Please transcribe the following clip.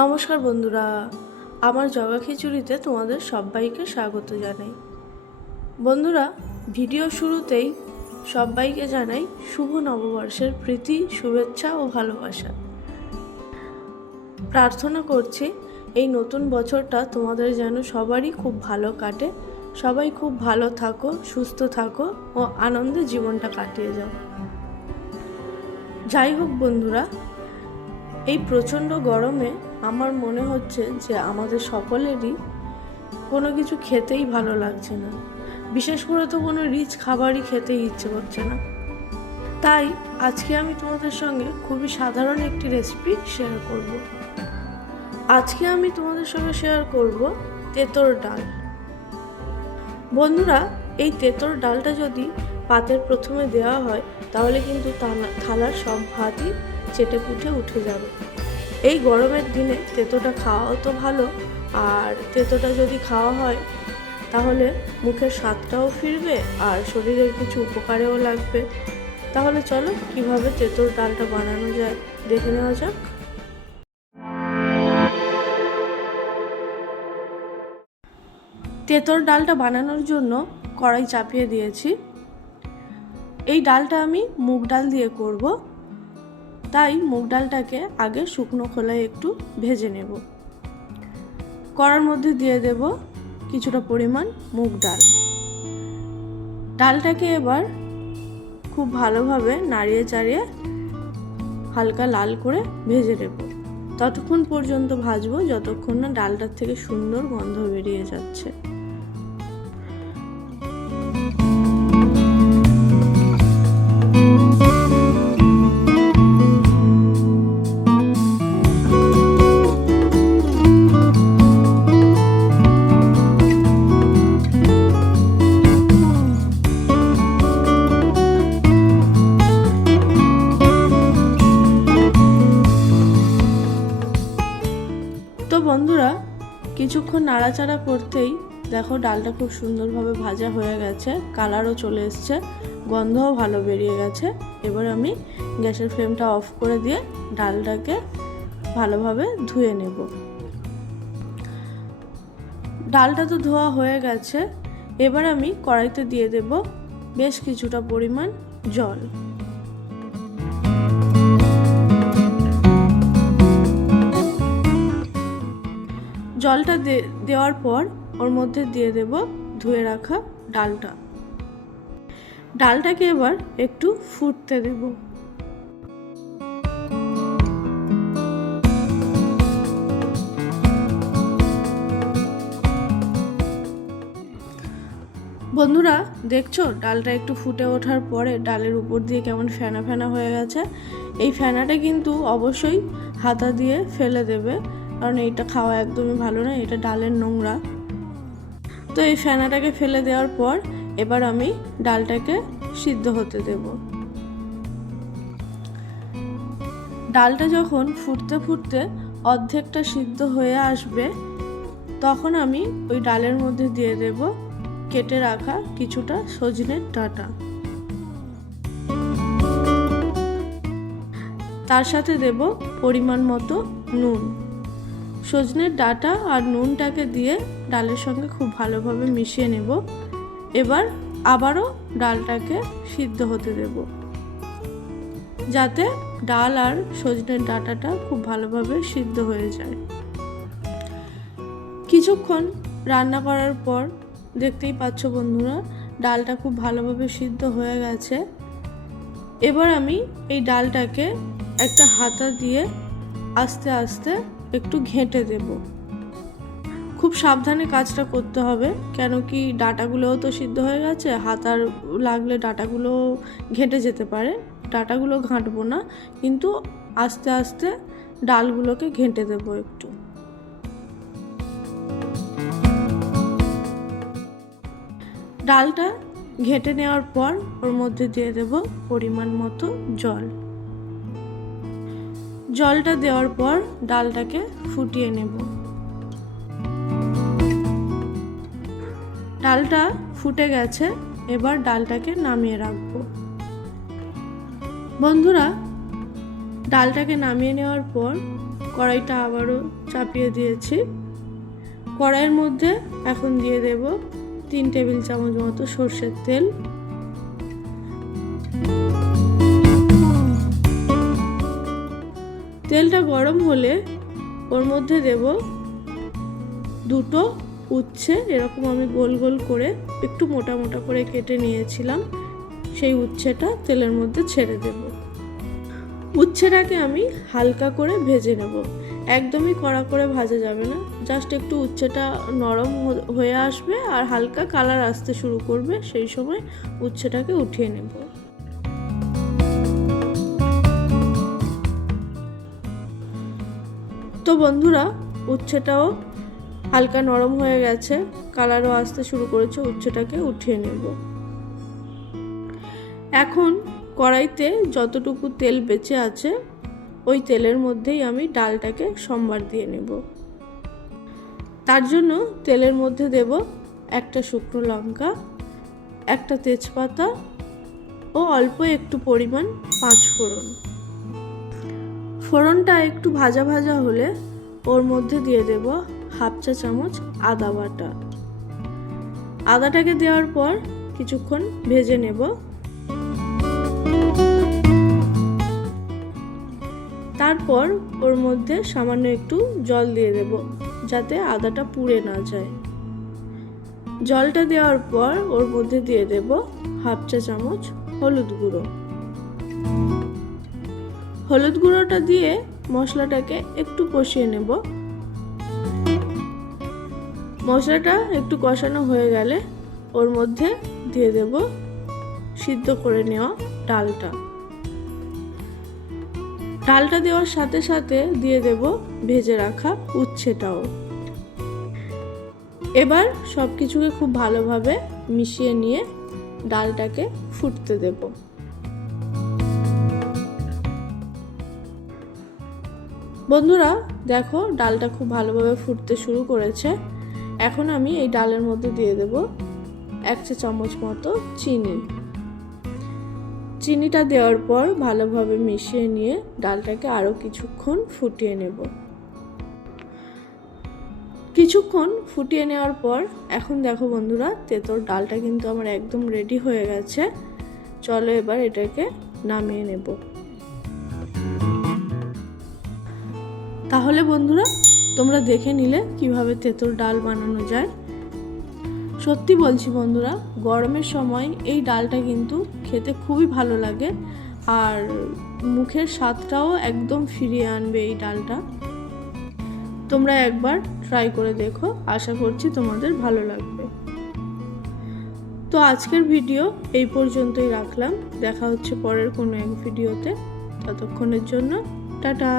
নমস্কার বন্ধুরা, আমার জগা খিচুড়িতে তোমাদের সবাইকে স্বাগত জানাই। বন্ধুরা, ভিডিও শুরুতেই সবাইকে জানাই শুভ নববর্ষের প্রীতি, শুভেচ্ছা ও ভালোবাসা। প্রার্থনা করছি এই নতুন বছরটা তোমাদের যেন সবারই খুব ভালো কাটে, সবাই খুব ভালো থাকো, সুস্থ থাকো ও আনন্দে জীবনটা কাটিয়ে যাও। যাই হোক বন্ধুরা, এই প্রচণ্ড গরমে আমার মনে হচ্ছে যে আমাদের সকলেরই কোনো কিছু খেতেই ভালো লাগছে না, বিশেষ করে তো কোনো রিচ খাবারই খেতেই ইচ্ছে করছে না। তাই আজকে আমি তোমাদের সঙ্গে খুবই সাধারণ একটি রেসিপি শেয়ার করব। আজকে আমি তোমাদের সঙ্গে শেয়ার করব তেঁতোর ডাল। বন্ধুরা, এই তেঁতোর ডালটা যদি পাতের প্রথমে দেওয়া হয় তাহলে কিন্তু থালার সব ভাতই চেটে পুটে উঠে যাবে। এই গরমের দিনে তেঁতোটা খাওয়াও তো ভালো, আর তেঁতোটা যদি খাওয়া হয় তাহলে মুখের স্বাদটাও ফিরবে আর শরীরের কিছু উপকারেও লাগবে। তাহলে চলো কিভাবে তেঁতোর ডালটা বানানো যায় দেখে নেওয়া যাক। তেঁতোর ডালটা বানানোর জন্য কড়াই চাপিয়ে দিয়েছি। এই ডালটা আমি মুগ ডাল দিয়ে করব, তাই মুগ ডালটাকে আগে শুকনো খোলায় একটু ভেজে নেব। কড়ার মধ্যে দিয়ে দেব কিছুটা পরিমাণ মুগ ডাল। ডালটাকে এবার খুব ভালোভাবে নাড়িয়ে চাড়িয়ে হালকা লাল করে ভেজে নেব। ততক্ষণ পর্যন্ত ভাজবো যতক্ষণ না ডালটার থেকে সুন্দর গন্ধ বেরিয়ে যাচ্ছে। তো বন্ধুরা, কিছুক্ষণ নাড়াচাড়া করতেই দেখো ডালটা খুব সুন্দরভাবে ভাজা হয়ে গেছে, কালারও চলে এসছে, গন্ধও ভালো বেরিয়ে গেছে। এবার আমি গ্যাসের ফ্লেমটা অফ করে দিয়ে ডালটাকে ভালোভাবে ধুয়ে নেব। ডালটা তো ধোয়া হয়ে গেছে, এবার আমি কড়াইতে দিয়ে দেব বেশ কিছুটা পরিমাণ জল। জলটা দেওয়ার পর ওর মধ্যে দিয়ে দেব ধুয়ে রাখা ডালটা। ডালটাকে এবার একটু ফুটতে দেব। বন্ধুরা, দেখছো ডালটা একটু ফুটে ওঠার পরে ডালের উপর দিয়ে কেমন ফেনা ফেনা হয়ে গেছে। এই ফেনাটা কিন্তু অবশ্যই হাতা দিয়ে ফেলে দেবে, কারণ এইটা খাওয়া একদমই ভালো না, এটা ডালের নোংরা। তো এই ফেনাটাকে ফেলে দেওয়ার পর এবার আমি ডালটাকে সিদ্ধ হতে দেব। ডালটা যখন ফুটতে ফুটতে অর্ধেকটা সিদ্ধ হয়ে আসবে তখন আমি ওই ডালের মধ্যে দিয়ে দেব কেটে রাখা কিছুটা সজনের ডাঁটা। তার সাথে দেব পরিমাণ মতো নুন। সজনের ডাঁটা আর নুনটাকে দিয়ে ডালের সঙ্গে খুব ভালোভাবে মিশিয়ে নেব। এবার আবারও ডালটাকে সিদ্ধ হতে দেব, যাতে ডাল আর সজনের ডাঁটাটা খুব ভালোভাবে সিদ্ধ হয়ে যায়। কিছুক্ষণ রান্না করার পর দেখতেই পাচ্ছ বন্ধুরা, ডালটা খুব ভালোভাবে সিদ্ধ হয়ে গেছে। এবার আমি এই ডালটাকে একটা হাতা দিয়ে আস্তে আস্তে একটু ঘেঁটে দেব। খুব সাবধানে কাজটা করতে হবে, কেন কি ডাঁটাগুলোও তো সিদ্ধ হয়ে গেছে, হাতার লাগলে ডাঁটাগুলো ঘেঁটে যেতে পারে। ডাঁটাগুলো ঘাঁটবো না, কিন্তু আস্তে আস্তে ডালগুলোকে ঘেঁটে দেবো একটু। ডালটা ঘেঁটে নেওয়ার পর ওর মধ্যে দিয়ে দেব পরিমাণ মতো জল। জলটা দেওয়ার পর ডালটাকে ফুটিয়ে নেব। ডালটা ফুটে গেছে, এবার ডালটাকে নামিয়ে রাখবো। বন্ধুরা, ডালটাকে নামিয়ে নেওয়ার পর কড়াইটা আবারও চাপিয়ে দিয়েছি। কড়াইয়ের মধ্যে এখন দিয়ে দেব 3 টেবিল চামচ মতো সর্ষের তেল। তেলটা গরম হলে ওর মধ্যে দেব 2টো উচ্ছে, এরকম আমি গোল গোল করে একটু মোটা মোটা করে কেটে নিয়েছিলাম, সেই উচ্ছেটা তেলের মধ্যে ছেড়ে দেব। উচ্ছেটাকে আমি হালকা করে ভেজে নেব, একদমই কড়া করে ভাজা যাবে না, জাস্ট একটু উচ্ছেটা নরম হয়ে আসবে আর হালকা কালার আসতে শুরু করবে, সেই সময় উচ্ছেটাকে উঠিয়ে নেব। তো বন্ধুরা, উচ্ছেটাও হালকা নরম হয়ে গেছে, কালারও আসতে শুরু করেছে, উচ্ছেটাকে উঠিয়ে নেব। এখন কড়াইতে যতটুকু তেল বেঁচে আছে ওই তেলের মধ্যেই আমি ডালটাকে সম্বার দিয়ে নেব। তার জন্য তেলের মধ্যে দেব একটা শুকনো লঙ্কা, একটা তেজপাতা ও অল্প একটু পরিমাণ 5 ফোড়ন। ফোড়নটা একটু ভাজা ভাজা হলে ওর মধ্যে দিয়ে দেব 1/2 চা চামচ আদা বাটা। আদাটাকে দেওয়ার পর কিছুক্ষণ ভেজে নেব। তারপর ওর মধ্যে সামান্য একটু জল দিয়ে দেব, যাতে আদাটা পুড়ে না যায়। জলটা দেওয়ার পর ওর মধ্যে দিয়ে দেব 1/2 চা চামচ হলুদ গুঁড়ো। হলুদ গুঁড়োটা দিয়ে মশলাটাকে একটু কষিয়ে নেব। মশলাটা একটু কষানো হয়ে গেলে ওর মধ্যে দিয়ে দেব সিদ্ধ করে নেওয়া ডালটা। ডালটা দেওয়ার সাথে সাথে দিয়ে দেব ভেজে রাখা উচ্ছেটাও। এবার সব কিছুকে খুব ভালোভাবে মিশিয়ে নিয়ে ডালটাকে ফুটতে দেব। বন্ধুরা দেখো, ডালটা খুব ভালোভাবে ফুটতে শুরু করেছে। এখন আমি এই ডালের মধ্যে দিয়ে দেব 1 চা চামচ মতো চিনি। চিনিটা দেওয়ার পর ভালোভাবে মিশিয়ে নিয়ে ডালটাকে আরও কিছুক্ষণ ফুটিয়ে নেব। কিছুক্ষণ ফুটিয়ে নেওয়ার পর এখন দেখো বন্ধুরা, তেঁতুল ডালটা কিন্তু আমার একদম রেডি হয়ে গেছে। চলো এবার এটাকে নামিয়ে নেব। তাহলে বন্ধুরা, তোমরা দেখে নিলে কিভাবে তেঁতুল ডাল বানানো যায়। সত্যি বলছি বন্ধুরা, গরমের সময় এই ডালটা কিন্তু খেতে খুবই ভালো লাগে আর মুখের স্বাদটাও একদম ফিরিয়ে আনবে এই ডালটা। তোমরা একবার ট্রাই করে দেখো, আশা করছি তোমাদের ভালো লাগবে। তো আজকের ভিডিও এই পর্যন্তই রাখলাম, দেখা হচ্ছে পরের কোনো এক ভিডিওতে। ততক্ষণের জন্য টাটা।